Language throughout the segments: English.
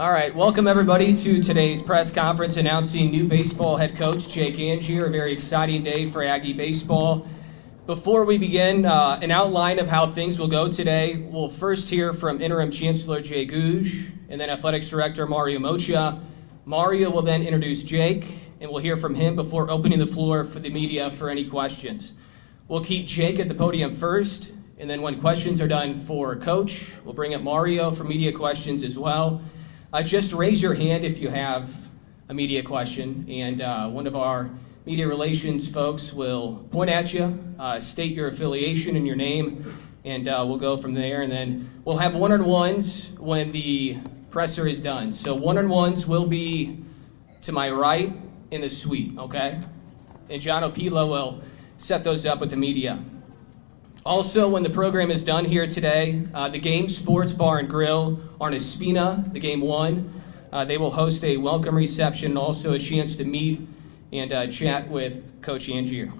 All right, welcome everybody to today's press conference announcing new baseball head coach Jake Angier. A very exciting day for Aggie baseball. Before we begin, an outline of how things will go today. We'll first hear from Interim Chancellor Jay Gouge and then Athletics Director Mario Mocha. Mario will then introduce Jake, and we'll hear from him before opening the floor for the media for any questions. We'll keep Jake at the podium first, and then when questions are done for Coach, we'll bring up Mario for media questions as well. Just raise your hand if you have a media question, and one of our media relations folks will point at you, state your affiliation and your name, and we'll go from there. And then we'll have one-on-ones when the presser is done. So one-on-ones will be to my right in the suite, okay? And John Opila will set those up with the media. Also, when the program is done here today, the Game Sports Bar and Grill on Espina, the Game 1, they will host a welcome reception and also a chance to meet and chat with Coach Angier.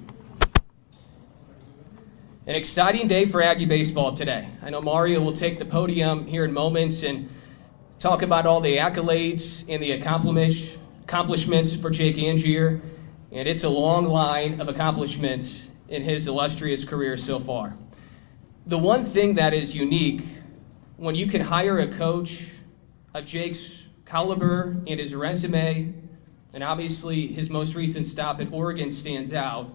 An exciting day for Aggie baseball today. I know Mario will take the podium here in moments and talk about all the accolades and the accomplishments for Jake Angier, and it's a long line of accomplishments in his illustrious career so far. The one thing that is unique, when you can hire a coach of Jake's caliber and his resume, and obviously his most recent stop at Oregon stands out,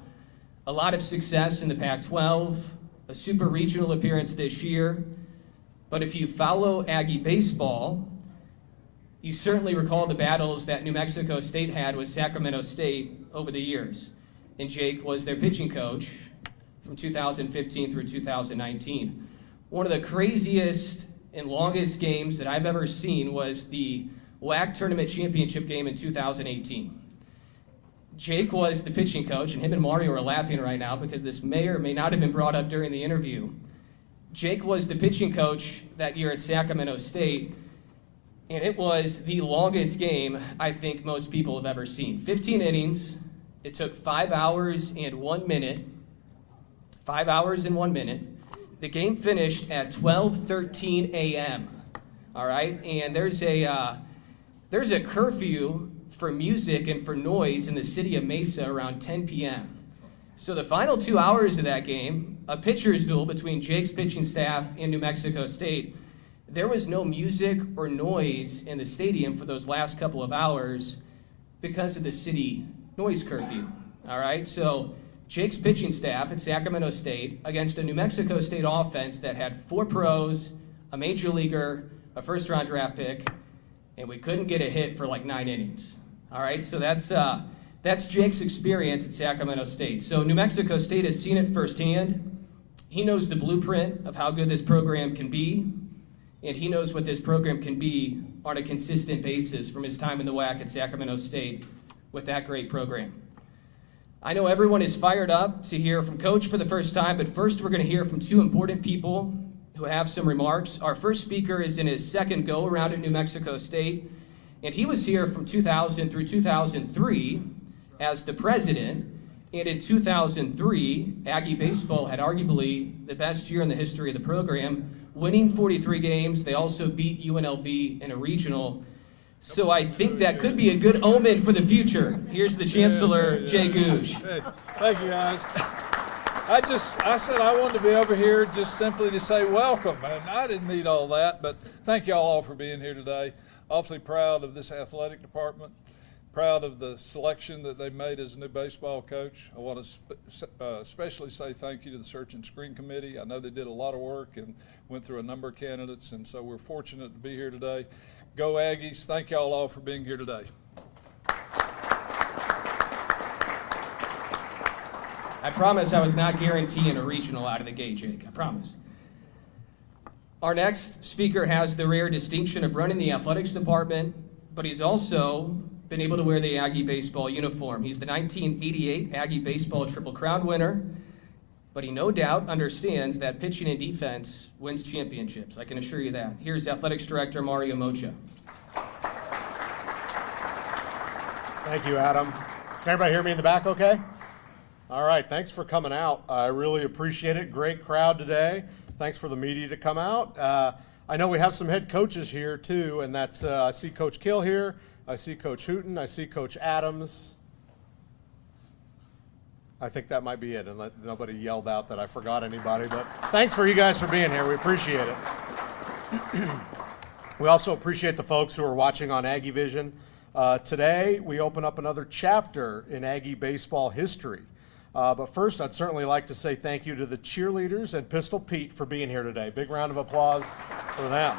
a lot of success in the Pac-12, a super regional appearance this year, but if you follow Aggie baseball, you certainly recall the battles that New Mexico State had with Sacramento State over the years. And Jake was their pitching coach from 2015 through 2019. One of the craziest and longest games that I've ever seen was the WAC Tournament Championship game in 2018. Jake was the pitching coach, and him and Mario are laughing right now because this may or may not have been brought up during the interview. Jake was the pitching coach that year at Sacramento State, and it was the longest game I think most people have ever seen. 15 innings. It took 5 hours and 1 minute. 5 hours and 1 minute. The game finished at 12:13 a.m. All right, and there's a curfew for music and for noise in the city of Mesa around 10 p.m. So the final 2 hours of that game, a pitcher's duel between Jake's pitching staff and New Mexico State, there was no music or noise in the stadium for those last couple of hours because of the city noise curfew. All right, so Jake's pitching staff at Sacramento State against a New Mexico State offense that had 4 pros, a major leaguer, a first-round draft pick, and we couldn't get a hit for like 9 innings. All right, so that's Jake's experience at Sacramento State. So New Mexico State has seen it firsthand. He knows the blueprint of how good this program can be, and he knows what this program can be on a consistent basis from his time in the WAC at Sacramento State with that great program. I know everyone is fired up to hear from Coach for the first time, but first we're going to hear from 2 important people who have some remarks. Our first speaker is in his second go-around at New Mexico State, and he was here from 2000 through 2003 as the president, and in 2003, Aggie baseball had arguably the best year in the history of the program, winning 43 games. They also beat UNLV in a regional. So I think that could be a good omen for the future. Here's the Chancellor, Jay Gouge. Hey, thank you, guys. I said I wanted to be over here just simply to say welcome, and I didn't need all that, but thank y'all all for being here today. Awfully proud of this athletic department, proud of the selection that they've made as a new baseball coach. I want to especially say thank you to the Search and Screen Committee. I know they did a lot of work and went through a number of candidates, and so we're fortunate to be here today. Go Aggies. Thank y'all all for being here today. I promise I was not guaranteeing a regional out of the gate, Jake. I promise. Our next speaker has the rare distinction of running the athletics department, but he's also been able to wear the Aggie baseball uniform. He's the 1988 Aggie baseball Triple Crown winner, but he no doubt understands that pitching and defense wins championships. I can assure you that. Here's Athletics Director Mario Mocha. Thank you, Adam. Can everybody hear me in the back okay? All right, thanks for coming out. I really appreciate it. Great crowd today. Thanks for the media to come out. I know we have some head coaches here too, and that's I see Coach Kill here, I see Coach Hooten, I see Coach Adams. I think that might be it, and nobody yelled out that I forgot anybody, but thanks for you guys for being here. We appreciate it. We also appreciate the folks who are watching on Aggie Vision. Today, we open up another chapter in Aggie baseball history. But first, I'd certainly like to say thank you to the cheerleaders and Pistol Pete for being here today. Big round of applause for them.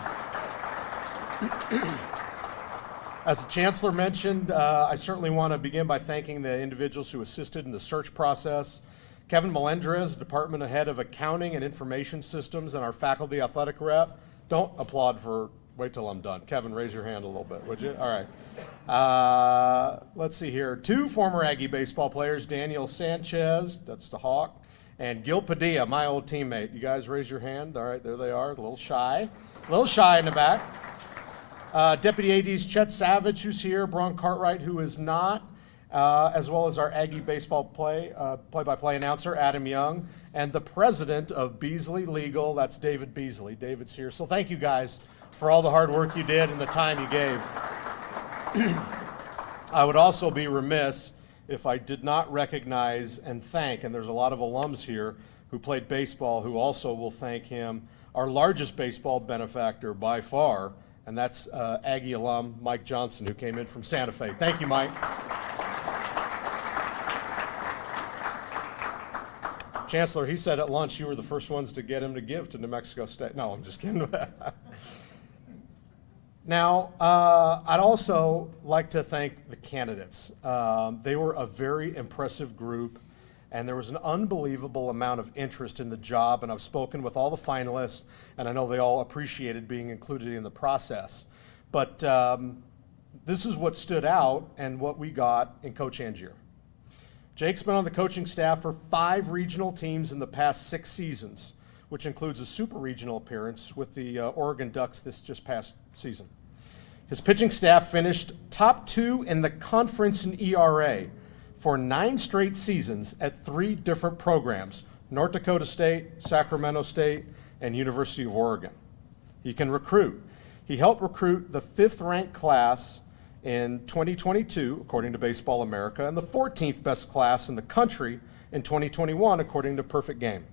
As the Chancellor mentioned, I certainly want to begin by thanking the individuals who assisted in the search process. Kevin Melendrez, Department Head of Accounting and Information Systems, and our faculty athletic rep. Don't applaud for, wait till I'm done. Kevin, raise your hand a little bit, would you? All right. Let's see here. 2 former Aggie baseball players, Daniel Sanchez, that's the Hawk, and Gil Padilla, my old teammate. You guys raise your hand. All right, there they are, a little shy. A little shy in the back. Deputy ADs Chet Savage, who's here, Bron Cartwright, who is not, as well as our Aggie baseball play-by-play announcer, Adam Young, and the president of Beasley Legal, that's David Beasley. David's here. So thank you guys for all the hard work you did and the time you gave. I would also be remiss if I did not recognize and thank, and there's a lot of alums here who played baseball who also will thank him, our largest baseball benefactor by far, and that's Aggie alum Mike Johnson, who came in from Santa Fe. Thank you, Mike. Chancellor, he said at lunch you were the first ones to get him to give to New Mexico State. No, I'm just kidding. Now, I'd also like to thank the candidates. They were a very impressive group, and there was an unbelievable amount of interest in the job, and I've spoken with all the finalists, and I know they all appreciated being included in the process. But this is what stood out and what we got in Coach Angier. Jake's been on the coaching staff for 5 regional teams in the past 6 seasons, which includes a super regional appearance with the Oregon Ducks this just past season. His pitching staff finished top 2 in the conference in ERA for 9 straight seasons at 3 different programs, North Dakota State, Sacramento State, and University of Oregon. He can recruit. He helped recruit the 5th ranked class in 2022, according to Baseball America, and the 14th best class in the country in 2021, according to Perfect Game.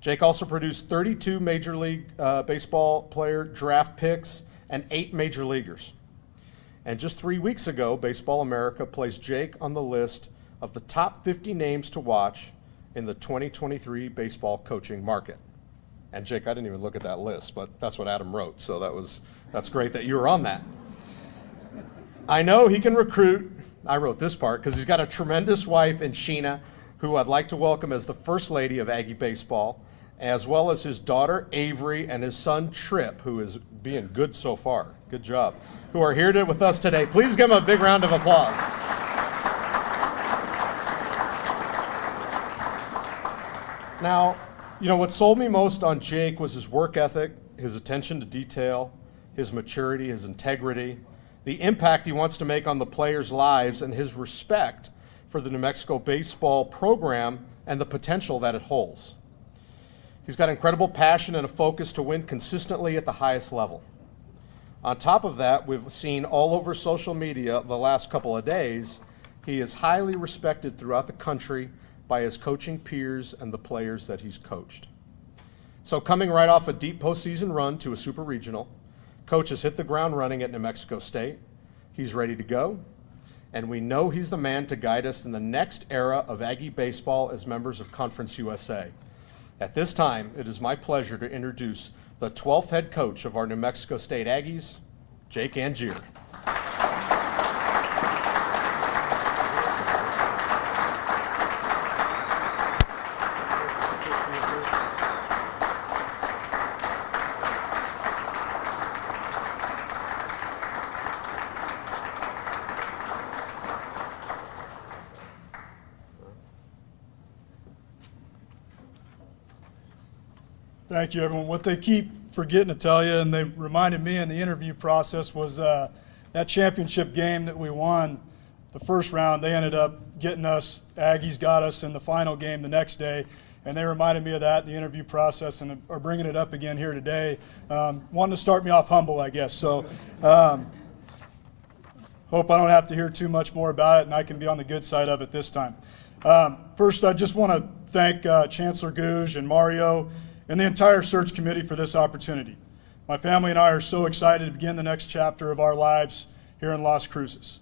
Jake also produced 32 Major League Baseball player draft picks and 8 major leaguers. And just 3 weeks ago, Baseball America placed Jake on the list of the top 50 names to watch in the 2023 baseball coaching market. And Jake, I didn't even look at that list, but that's what Adam wrote, so that's great that you were on that. I know he can recruit. I wrote this part because he's got a tremendous wife in Sheena, who I'd like to welcome as the First Lady of Aggie Baseball, as well as his daughter Avery and his son Tripp, who is being good so far. Good job. Who are here with us today. Please give them a big round of applause. Now, you know, what sold me most on Jake was his work ethic, his attention to detail, his maturity, his integrity, the impact he wants to make on the players' lives, and his respect for the New Mexico baseball program and the potential that it holds. He's got incredible passion and a focus to win consistently at the highest level. On top of that, we've seen all over social media the last couple of days, he is highly respected throughout the country by his coaching peers and the players that he's coached. So coming right off a deep postseason run to a super regional, Coach has hit the ground running at New Mexico State. He's ready to go, and we know he's the man to guide us in the next era of Aggie baseball as members of Conference USA. At this time, it is my pleasure to introduce the 12th head coach of our New Mexico State Aggies, Jake Angier. Thank you, everyone. What they keep forgetting to tell you, and they reminded me in the interview process, was that championship game that we won the first round. They ended up getting us, Aggies got us in the final game the next day, and they reminded me of that in the interview process and are bringing it up again here today. Wanting to start me off humble, I guess. So hope I don't have to hear too much more about it, and I can be on the good side of it this time. First, I just want to thank Chancellor Gouge and Mario and the entire search committee for this opportunity. My family and I are so excited to begin the next chapter of our lives here in Las Cruces.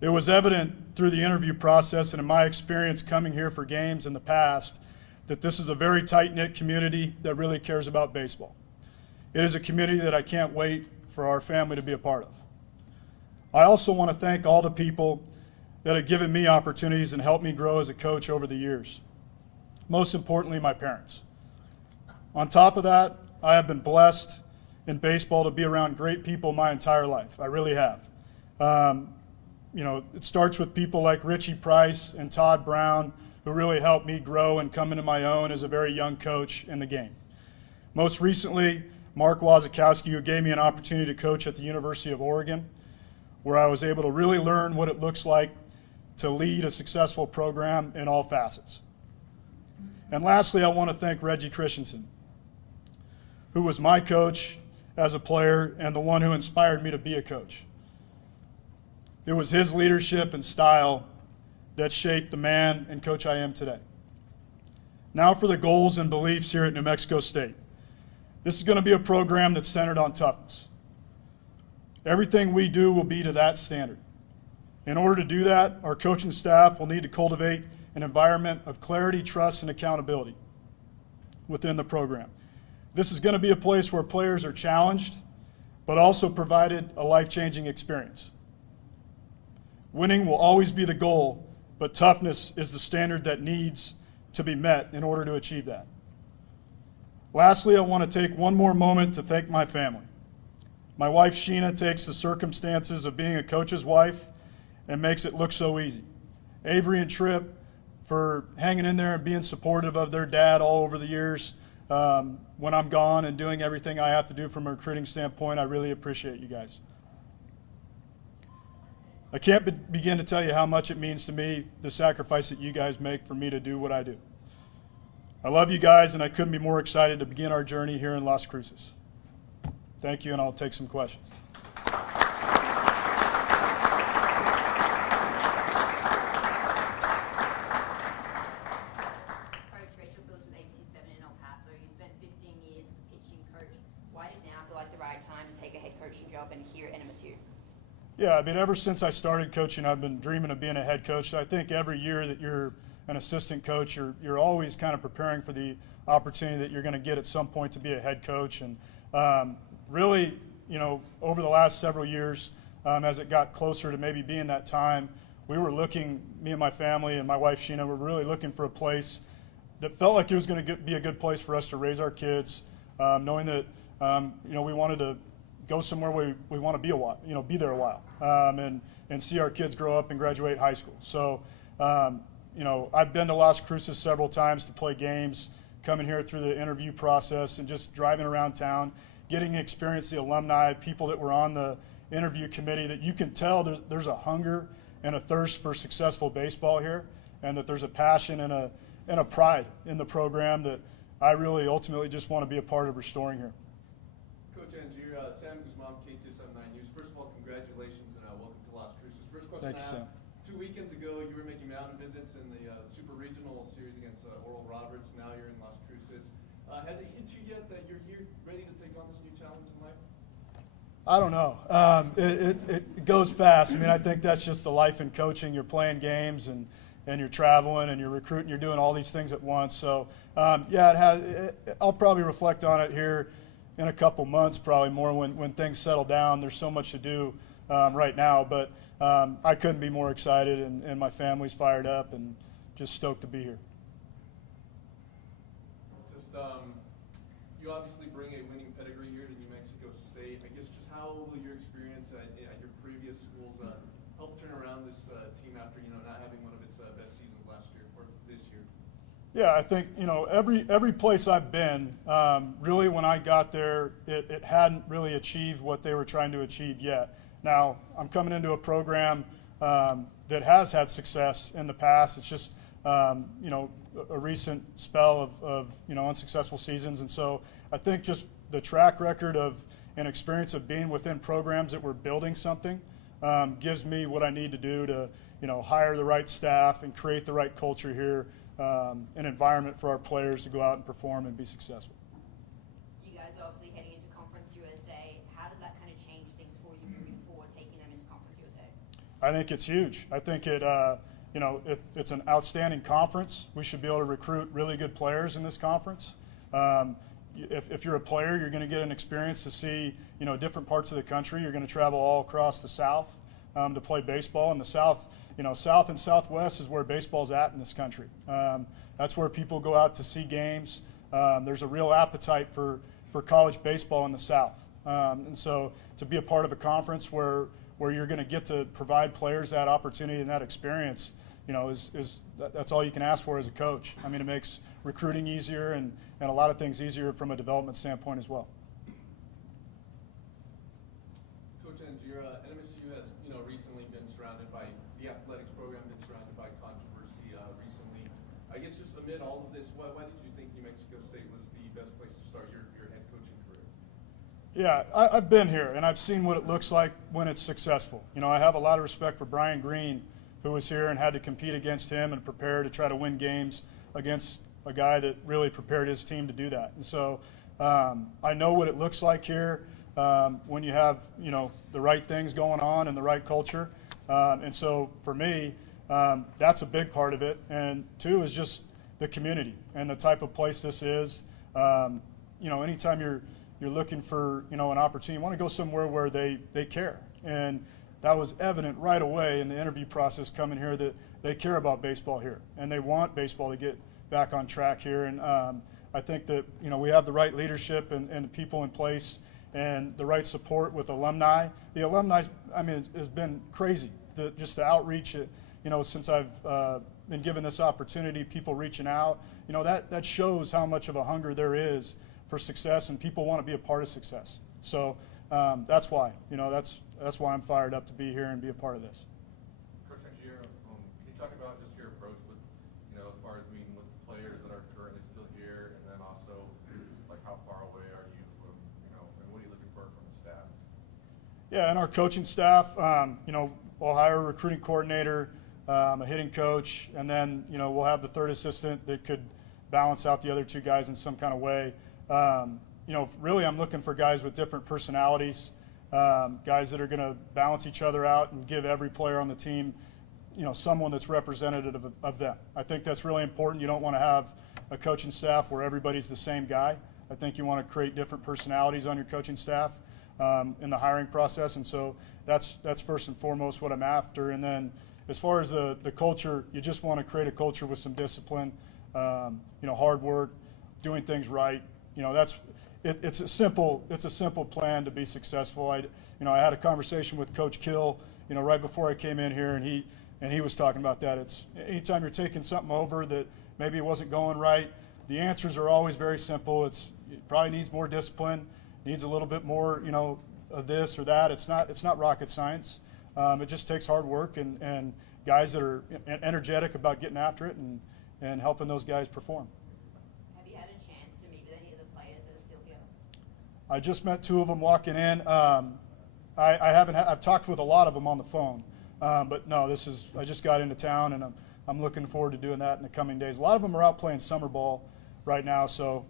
It was evident through the interview process and in my experience coming here for games in the past that this is a very tight-knit community that really cares about baseball. It is a community that I can't wait for our family to be a part of. I also want to thank all the people that have given me opportunities and helped me grow as a coach over the years. Most importantly, my parents. On top of that, I have been blessed in baseball to be around great people my entire life. I really have. It starts with people like Richie Price and Todd Brown, who really helped me grow and come into my own as a very young coach in the game. Most recently, Mark Wazakowski, who gave me an opportunity to coach at the University of Oregon, where I was able to really learn what it looks like to lead a successful program in all facets. And lastly, I want to thank Reggie Christensen, who was my coach as a player and the one who inspired me to be a coach. It was his leadership and style that shaped the man and coach I am today. Now for the goals and beliefs here at New Mexico State. This is going to be a program that's centered on toughness. Everything we do will be to that standard. In order to do that, our coaching staff will need to cultivate an environment of clarity, trust, and accountability within the program. This is going to be a place where players are challenged, but also provided a life-changing experience. Winning will always be the goal, but toughness is the standard that needs to be met in order to achieve that. Lastly, I want to take one more moment to thank my family. My wife, Sheena, takes the circumstances of being a coach's wife and makes it look so easy. Avery and Tripp for hanging in there and being supportive of their dad all over the years. When I'm gone and doing everything I have to do from a recruiting standpoint, I really appreciate you guys. I can't begin to tell you how much it means to me, the sacrifice that you guys make for me to do what I do. I love you guys, and I couldn't be more excited to begin our journey here in Las Cruces. Thank you, and I'll take some questions. Here at NMSU? Yeah, I mean, ever since I started coaching, I've been dreaming of being a head coach. So I think every year that you're an assistant coach, you're always kind of preparing for the opportunity that you're going to get at some point to be a head coach. And really, over the last several years, as it got closer to maybe being that time, we were looking, me and my family and my wife Sheena, were really looking for a place that felt like it was going to be a good place for us to raise our kids, knowing that we wanted to go somewhere where we want to be a while, be there a while, and see our kids grow up and graduate high school. So, I've been to Las Cruces several times to play games, coming here through the interview process and just driving around town, getting to experience the alumni, people that were on the interview committee, that you can tell there's a hunger and a thirst for successful baseball here, and that there's a passion and a pride in the program that I really ultimately just want to be a part of restoring here. Coach Angier, Sam Guzman, K279 News. First of all, congratulations and welcome to Las Cruces. First question Thank you, Sam. 2 weekends ago, you were making mountain visits in the Super Regional Series against Oral Roberts. Now you're in Las Cruces. Has it hit you yet that you're here ready to take on this new challenge in life? I don't know. It goes fast. I mean, I think that's just the life in coaching. You're playing games and you're traveling and you're recruiting. You're doing all these things at once. So, I'll probably reflect on it here in a couple months, probably more when things settle down. There's so much to do right now, but I couldn't be more excited, and my family's fired up and just stoked to be here. You obviously bring a winning pedigree here to New Mexico State. I guess just how will your experience at your previous schools help turn around this team after not having one of its best seasons last year or this year? Yeah, I think every place I've been, really when I got there, it hadn't really achieved what they were trying to achieve yet. Now I'm coming into a program that has had success in the past. It's just you know, a recent spell of you know, unsuccessful seasons. And so I think just the track record of and experience of being within programs that we're building something gives me what I need to do to, you know, hire the right staff and create the right culture here, an environment for our players to go out and perform and be successful. You guys are obviously heading into Conference USA. How does that kind of change things for you moving forward, taking them into Conference USA? I think it's huge. I think it, you know, it's an outstanding conference. We should be able to recruit really good players in this conference. If you're a player, you're going to get an experience to see, you know, different parts of the country. You're going to travel all across the South to play baseball. And the South, you know, South and Southwest is where baseball's at in this country. That's where people go out to see games. There's a real appetite for college baseball in the South. And so to be a part of a conference where you're going to get to provide players that opportunity and that experience, you know, that's all you can ask for as a coach. I mean, it makes recruiting easier and a lot of things easier from a development standpoint as well. Coach Angier, NMSU has, you know, recently been surrounded by the athletics program, been surrounded by controversy recently. I guess just amid all of this, why did you think New Mexico State was the best place to start your head coaching career? Yeah, I've been here and I've seen what it looks like when it's successful. You know, I have a lot of respect for Brian Green, who was here and had to compete against him and prepare to try to win games against a guy that really prepared his team to do that. And so I know what it looks like here when you have, you know, the right things going on and the right culture. And so for me, that's a big part of it. And two is just the community and the type of place this is. You know, anytime you're looking for, you know, an opportunity, you want to go somewhere where they care. And that was evident right away in the interview process coming here, that they care about baseball here and they want baseball to get back on track here. And I think that, you know, we have the right leadership and people in place and the right support with alumni. The alumni, I mean, has been crazy. Just the outreach, you know, since I've been given this opportunity, people reaching out, you know, that shows how much of a hunger there is for success, and people want to be a part of success. So that's why, you know, that's why I'm fired up to be here and be a part of this. Coach Angier, can you talk about just your approach with, you know, as far as meeting with the players that are currently still here, and then also, like, how far away are you from, you know, and what are you looking for from the staff? Yeah, and our coaching staff, you know, we'll hire a recruiting coordinator, a hitting coach, and then, you know, we'll have the third assistant that could balance out the other two guys in some kind of way. You know, really I'm looking for guys with different personalities, guys that are going to balance each other out and give every player on the team, you know, someone that's representative of them. I think that's really important. You don't want to have a coaching staff where everybody's the same guy. I think you want to create different personalities on your coaching staff in the hiring process, and so that's first and foremost what I'm after. And then as far as the culture, you just want to create a culture with some discipline, you know, hard work, doing things right. You know, it's a simple plan to be successful. I had a conversation with Coach Kill, you know, right before I came in here, and he was talking about that. It's anytime you're taking something over that maybe it wasn't going right, the answers are always very simple. It probably needs more discipline, needs a little bit more, you know, of this or that. It's not rocket science. It just takes hard work and guys that are energetic about getting after it and helping those guys perform. Have you had a chance to meet with any of the players that are still here? I just met two of them walking in. I've talked with a lot of them on the phone, but no, I just got into town, and I'm looking forward to doing that in the coming days. A lot of them are out playing summer ball right now, so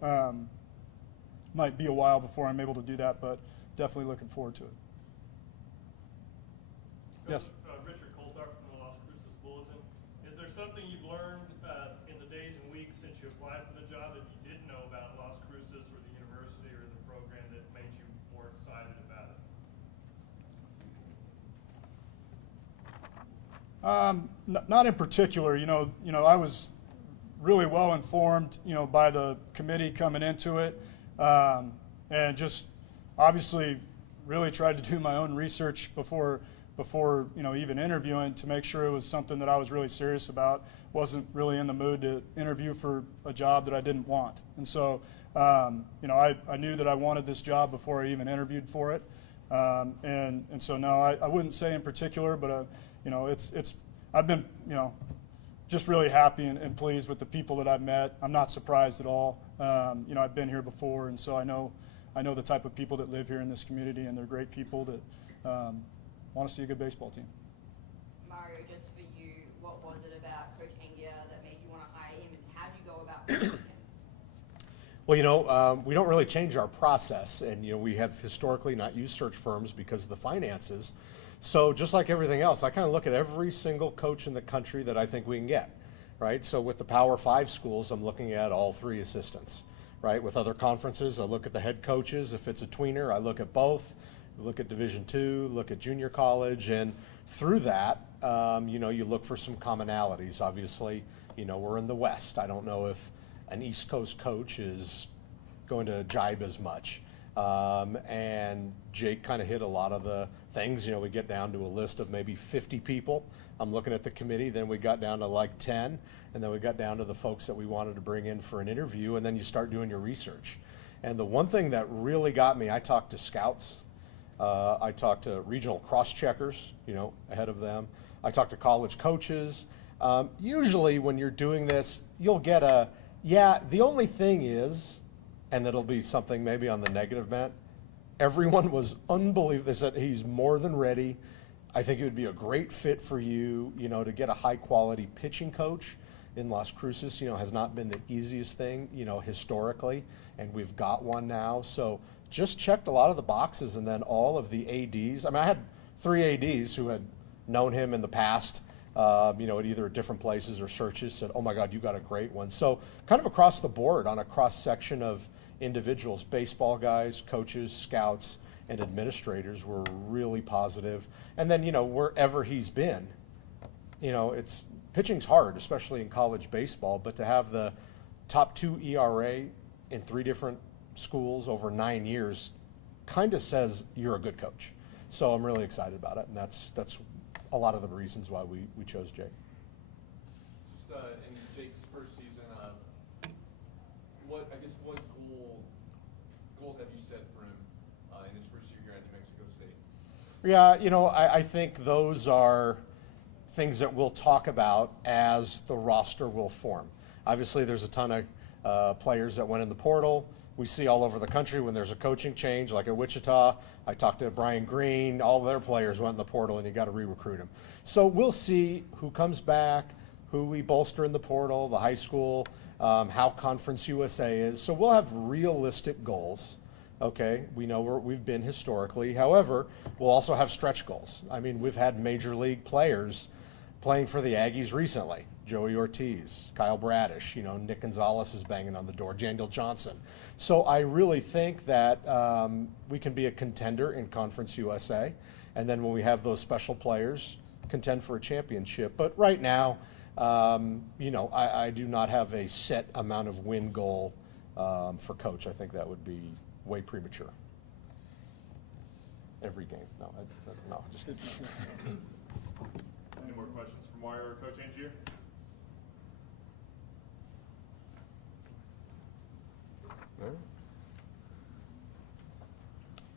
might be a while before I'm able to do that, but definitely looking forward to it. Yes. Richard Coltart from the Las Cruces Bulletin. Is there something you've learned in the days and weeks since you applied for the job that you didn't know about Las Cruces or the university or the program that made you more excited about it? Not in particular. You know, I was really well informed, you know, by the committee coming into it, and just obviously really tried to do my own research before you know, even interviewing, to make sure it was something that I was really serious about. Wasn't really in the mood to interview for a job that I didn't want. And so, you know, I knew that I wanted this job before I even interviewed for it. And so, no, I wouldn't say in particular, but, you know, I've been, you know, just really happy and pleased with the people that I've met. I'm not surprised at all. You know, I've been here before, and so I know the type of people that live here in this community, and they're great people that want to see a good baseball team. Mario, just for you, what was it about Coach Angier that made you want to hire him, and how did you go about finding him? Well, you know, we don't really change our process, and, you know, we have historically not used search firms because of the finances. So just like everything else, I kind of look at every single coach in the country that I think we can get, right? So with the Power 5 schools, I'm looking at all 3 assistants, right? With other conferences, I look at the head coaches. If it's a tweener, I look at both. Look at Division II, look at junior college, and through that, you know, you look for some commonalities. Obviously, you know, we're in the West. I don't know if an East Coast coach is going to jibe as much. And Jake kind of hit a lot of the things. You know, we get down to a list of maybe 50 people. I'm looking at the committee, then we got down to like 10, and then we got down to the folks that we wanted to bring in for an interview, and then you start doing your research. And the one thing that really got me, I talked to scouts, I talked to regional cross-checkers, you know, ahead of them. I talked to college coaches. Usually when you're doing this, you'll get a, yeah, the only thing is, and it'll be something maybe on the negative bent, everyone was unbelievable. They said, he's more than ready. I think it would be a great fit for you, you know, to get a high quality pitching coach in Las Cruces, you know, has not been the easiest thing, you know, historically, and we've got one now. So just checked a lot of the boxes, and then all of the ADs. I mean, I had 3 ADs who had known him in the past, you know, at either different places or searches, said, oh my God, you got a great one. So kind of across the board on a cross section of individuals, baseball guys, coaches, scouts, and administrators were really positive. And then, you know, wherever he's been, you know, pitching's hard, especially in college baseball, but to have the top 2 ERA in 3 different schools over 9 years kind of says you're a good coach. So I'm really excited about it, and that's a lot of the reasons why we chose Jake. Just in Jake's first season, what goals have you set for him in his first year here at New Mexico State? Yeah, you know, I think those are things that we'll talk about as the roster will form. Obviously, there's a ton of players that went in the portal. We see all over the country when there's a coaching change, like at Wichita. I talked to Brian Green, all their players went in the portal, and you got to re-recruit them. So we'll see who comes back, who we bolster in the portal, the high school, how Conference USA is. So we'll have realistic goals. Okay, we know where we've been historically. However, we'll also have stretch goals. I mean, we've had major league players playing for the Aggies recently. Joey Ortiz, Kyle Bradish, you know, Nick Gonzalez is banging on the door, Daniel Johnson. So I really think that we can be a contender in Conference USA, and then when we have those special players, contend for a championship. But right now, you know, I do not have a set amount of win goal for Coach. I think that would be way premature. Every game. No, just kidding. Any more questions for Mario or Coach Angier?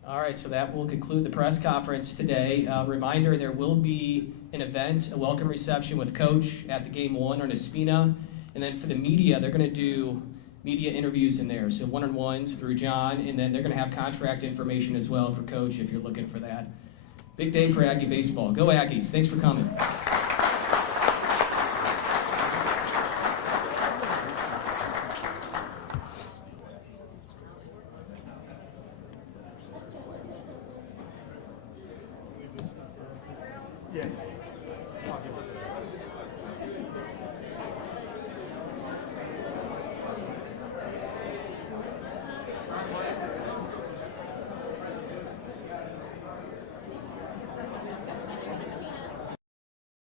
All right, so that will conclude the press conference today. Reminder, there will be an event, a welcome reception with Coach at the Game 1 on Espina. And then for the media, they're going to do media interviews in there, so one-on-ones through John, and then they're going to have contract information as well for Coach if you're looking for that. Big day for Aggie baseball. Go Aggies. Thanks for coming.